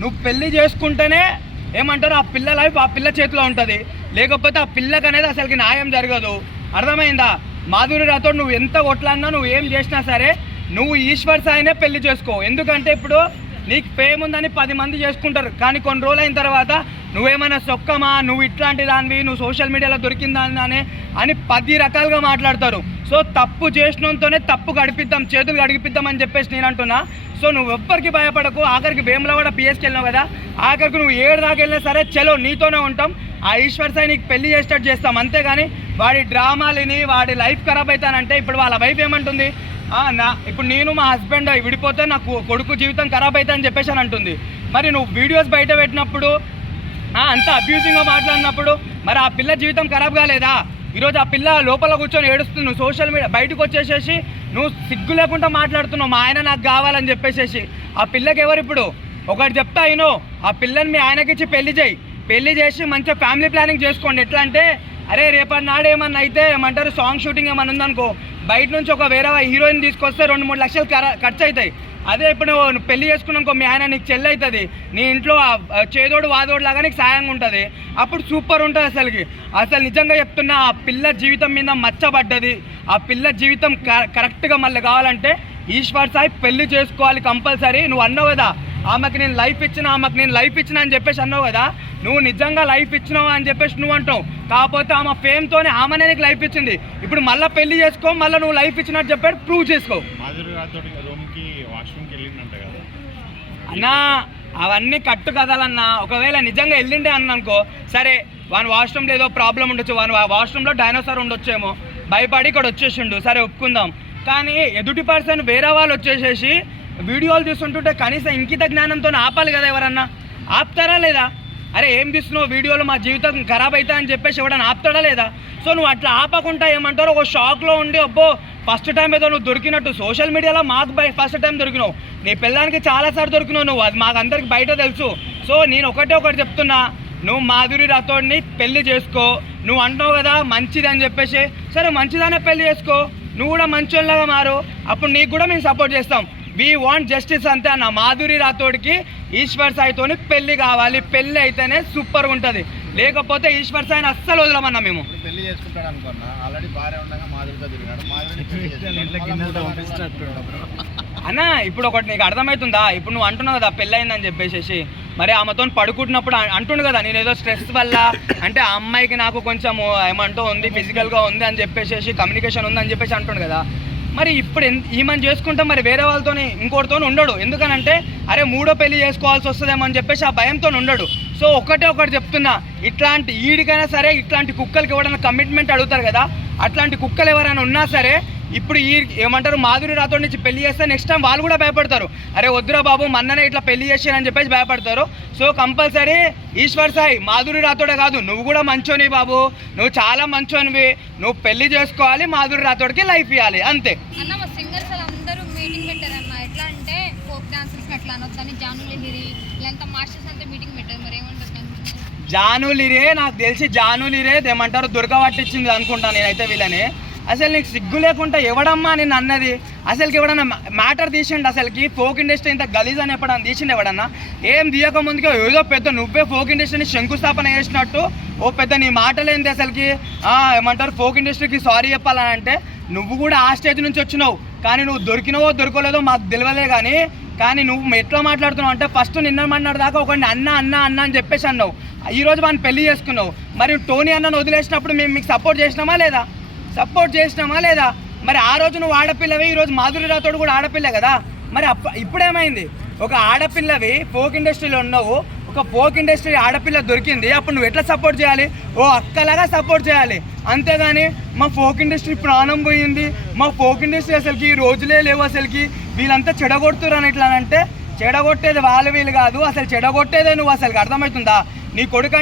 నువ్వు పెళ్లి చేసుకుంటేనే ఏమంటారు ఆ పిల్ల లైఫ్ ఆ పిల్ల చేతిలో ఉంటుంది, లేకపోతే ఆ పిల్లకి అనేది అసలుకి న్యాయం జరగదు. అర్థమైందా? మాధురి రాథోడ్ నువ్వు ఎంత కొట్లాడినా నువ్వు ఏం చేసినా సరే నువ్వు ఈశ్వర్ సాయినే పెళ్లి చేసుకో. ఎందుకంటే ఇప్పుడు నీకు ఫేమ్ ఉందని 10 మంది చేసుకుంటారు, కానీ కొన్ని రోజులు అయిన తర్వాత నువ్వేమైనా సొక్కమా, నువ్వు ఇట్లాంటి దానివి, నువ్వు సోషల్ మీడియాలో దొరికిందానే అని 10 రకాలుగా మాట్లాడతారు. సో తప్పు చేసినంతోనే తప్పు గడిపిద్దాం, చేతులు గడిపిద్దాం అని చెప్పేసి నేను అంటున్నా. సో నువ్వు ఎవ్వరికి భయపడకు. ఆఖరికి వేములవాడ పిఎస్కి వెళ్ళినావు కదా, ఆఖరికి నువ్వు 7 దాకా వెళ్ళినా సరే చలో నీతోనే ఉంటాం, ఆ ఈశ్వర్ సాయి నీకు పెళ్లి చేసేటట్టు చేస్తాం. అంతేగాని వాడి డ్రామాలని వాడి లైఫ్ ఖరాబ్ అవుతానంటే ఇప్పుడు వాళ్ళ వైఫ్ ఏమంటుంది, ఇప్పుడు నేను మా హస్బెండ్ విడిపోతే నాకు కొడుకు జీవితం ఖరాబ్ అవుతా అని చెప్పేసి అని అంటుంది. మరి నువ్వు వీడియోస్ బయట పెట్టినప్పుడు అంత అబ్యూజింగ్గా మాట్లాడినప్పుడు మరి ఆ పిల్ల జీవితం ఖరాబ్ కాలేదా? ఈరోజు ఆ పిల్ల లోపల కూర్చొని ఏడుస్తుంది, నువ్వు సోషల్ మీడియా బయటకు వచ్చేసేసి నువ్వు సిగ్గు లేకుండా మాట్లాడుతున్నావు, మా ఆయన నాకు కావాలని చెప్పేసేసి. ఆ పిల్లకి ఎవరు ఇప్పుడు ఒకటి చెప్తా అయినో, ఆ పిల్లని మీ ఆయనకిచ్చి పెళ్లి చేసి మంచిగా ఫ్యామిలీ ప్లానింగ్ చేసుకోండి. ఎట్లా అంటే అరే రేపటి నాడు ఏమన్నా అయితే ఏమంటారు సాంగ్ షూటింగ్ ఏమన్నా ఉందనుకో, బయట నుంచి ఒక వేరే హీరోయిన్ తీసుకొస్తే 2-3 లక్షలు ఖర్చు అవుతాయి. అదే ఇప్పుడు నువ్వు పెళ్లి చేసుకున్నానుకో మీ ఆయన నీకు చెల్లి అవుతుంది, నీ ఇంట్లో చేదోడు వాదోడు లాగా నీకు సాయంగా ఉంటుంది, అప్పుడు సూపర్ ఉంటుంది. అసలు నిజంగా చెప్తున్నా ఆ పిల్ల జీవితం మీద మచ్చబడ్డది. ఆ పిల్ల జీవితం కరెక్ట్గా మళ్ళీ కావాలంటే ఈశ్వర్ సాయి పెళ్లి చేసుకోవాలి కంపల్సరీ. నువ్వు అన్నావు కదా ఆమెకి నేను లైఫ్ ఇచ్చిన అని చెప్పేసి అన్నావు కదా, నువ్వు నిజంగా లైఫ్ ఇచ్చినావు అని చెప్పేసి నువ్వు అంటావు. కాకపోతే ఆమె ఫేమ్తోనే ఆమెనే నీకు లైఫ్ ఇచ్చింది. ఇప్పుడు మళ్ళీ పెళ్లి చేసుకో, మళ్ళీ నువ్వు లైఫ్ ఇచ్చినట్టు చెప్పాడు ప్రూవ్ చేసుకో. అన్నా అవన్నీ కట్టు కదాలన్నా. ఒకవేళ నిజంగా వెళ్ళిండే అన్ననుకో సరే, వాని వాష్రూమ్లో ఏదో ప్రాబ్లం ఉండొచ్చు, వాని వాష్రూమ్లో డైనోసార్ ఉండొచ్చేమో, భయపడి ఇక్కడ వచ్చేసిండు, సరే ఒప్పుకుందాం. కానీ ఎదుటి పర్సన్ వేరే వాళ్ళు వచ్చేసేసి వీడియోలు చూస్తుంటుంటే కనీసం ఇంకిత జ్ఞానంతో ఆపాలి కదా. ఎవరన్నా ఆపుతారా లేదా? అరే ఏం తీస్తున్నావు వీడియోలో, మా జీవితం ఖరాబ్ అవుతా అని చెప్పేసి ఎవడన్నా ఆపుతాడా లేదా? సో నువ్వు అట్లా ఆపకుండా ఏమంటారు ఒక షాక్లో ఉండి అబ్బో ఫస్ట్ టైం ఏదో నువ్వు దొరికినట్టు సోషల్ మీడియాలో మాకు ఫస్ట్ టైం దొరికినావు, నీ పిల్లానికి చాలాసార్లు దొరికినావు నువ్వు, అది మాకు అందరికి బయట తెలుసు. సో నేను ఒకటి చెప్తున్నా, నువ్వు మాధురి రాథోడ్ని పెళ్లి చేసుకో. నువ్వు అంటావు కదా మంచిది అని చెప్పేసి, సరే మంచిదానే పెళ్లి చేసుకో, నువ్వు కూడా మంచోళ్ళగా మారు, అప్పుడు నీకు కూడా మేము సపోర్ట్ చేస్తాం. వీ వాంట్ జస్టిస్ అంతే అన్న. మాధురి రాథోడ్కి ఈశ్వర్ సాయితోని పెళ్లి కావాలి, పెళ్లి అయితేనే సూపర్ ఉంటుంది, లేకపోతే ఈశ్వర్ సాయిని అస్సలు వదలమన్నా. మేము పెళ్లి చేసుకుంటాడు అనుకున్నా, ఆల్రెడీ భార్య ఉండగా మాధురితో తిరిగాడు, అన్న ఇప్పుడు ఒకటి నీకు అర్థమవుతుందా? ఇప్పుడు నువ్వు అంటున్నావు కదా పెళ్ళి అయిందని చెప్పేసి, మరి ఆమెతో పడుకుంటున్నప్పుడు అంటుండు కదా నేను ఏదో స్ట్రెస్ వల్ల అంటే ఆ అమ్మాయికి నాకు కొంచెం ఏమంటూ ఉంది, ఫిజికల్గా ఉంది అని చెప్పేసి, కమ్యూనికేషన్ ఉంది అని చెప్పేసి అంటుండు కదా. మరి ఇప్పుడు ఈమెను చేసుకుంటే మరి వేరే వాళ్ళతోని ఇంకోటితో ఉండడు. ఎందుకనంటే అరే 3వ పెళ్లి చేసుకోవాల్సి వస్తుందేమో అని చెప్పేసి ఆ భయంతో ఉండడు. సో ఒకటి చెప్తున్నా, ఇట్లాంటి ఈడికైనా సరే ఇట్లాంటి కుక్కలకి ఎవరైనా కమిట్మెంట్ అడుగుతారు కదా, అట్లాంటి కుక్కలు ఎవరైనా ఉన్నా సరే ఇప్పుడు ఏమంటారు మాధురి రాథోడ్ నుంచి పెళ్లి చేస్తే నెక్స్ట్ టైం వాళ్ళు కూడా భయపడతారు, అరే వద్దురా బాబు మన్ననే ఇట్లా పెళ్లి చేసానని చెప్పేసి భయపడతారు. సో కంపల్సరీ ఈశ్వర్ సాయి మాధురి రాథోడే కాదు, నువ్వు కూడా మంచోని బాబు, నువ్వు చాలా మంచోనివి, నువ్వు పెళ్లి చేసుకోవాలి, మాధురి రాథోడ్కి లైఫ్ ఇవ్వాలి అంతే. సింగర్స్ అందరూ మీటింగ్ పెట్టారన్న, ఎట్లా అంటే ఫోక్ డాన్సర్స్ అట్లా అనొద్దని జానులిరి ఇలాంటి మాస్టర్స్ అంతా మీటింగ్ పెట్టారు, మరి ఏమంటారు? జానులిరే నాకు తెలిసి జానులిరే ఏమంటారు దొరకబట్టించింది అనుకుంటాను నేనైతే వీళ్ళని. అసలు నీకు సిగ్గు లేకుండా ఎవడమ్మా నేను అన్నది? అసలుకి ఎవడన్నా మ్యాటర్ తీసిండు? అసలుకి ఫోక్ ఇండస్ట్రీ ఇంత గలీజ్ అని ఎప్పుడన్నా తీసిండు ఎవడన్నా? ఏం తీయక ముందుగా ఏదో పెద్ద నువ్వే ఫోక్ ఇండస్ట్రీని శంకుస్థాపన చేసినట్టు ఓ పెద్ద నీ మాటలేంది అసలుకి. ఏమంటారు ఫోక్ ఇండస్ట్రీకి సారీ చెప్పాలని అంటే నువ్వు కూడా ఆ స్టేజ్ నుంచి వచ్చినావు, కానీ నువ్వు దొరికినవో దొరకలేదో మాకు తెలియలే. కానీ నువ్వు ఎట్లా మాట్లాడుతున్నావు అంటే ఫస్ట్ నిన్న మన్నాడు దాకా ఒకరిని అన్న అని చెప్పేసి అన్నావు, ఈరోజు మనం పెళ్లి చేసుకున్నావు. మరి టోనీ అన్నను వదిలేసినప్పుడు మేము మీకు సపోర్ట్ చేసినామా లేదా? మరి ఆ రోజు నువ్వు ఆడపిల్లవి, ఈరోజు మాధురి రాథోడ్ కూడా ఆడపిల్ల కదా. మరి ఇప్పుడేమైంది? ఒక ఆడపిల్లవి ఫోక్ ఇండస్ట్రీలో ఉన్నావు, ఒక ఫోక్ ఇండస్ట్రీ ఆడపిల్ల దొరికింది, అప్పుడు నువ్వు ఎట్లా సపోర్ట్ చేయాలి? ఓ అక్కలాగా సపోర్ట్ చేయాలి, అంతేగాని మా ఫోక్ ఇండస్ట్రీ ప్రాణం పోయింది, మా ఫోక్ ఇండస్ట్రీ అసలుకి ఈ రోజులే లేవు, అసలుకి వీళ్ళంతా చెడగొడుతురు అని ఎట్లా అంటే చెడగొట్టేది వాళ్ళు వీళ్ళు కాదు, అసలు చెడగొట్టేదే నువ్వు. అసలుకి అర్థమవుతుందా? నీ కొడుకు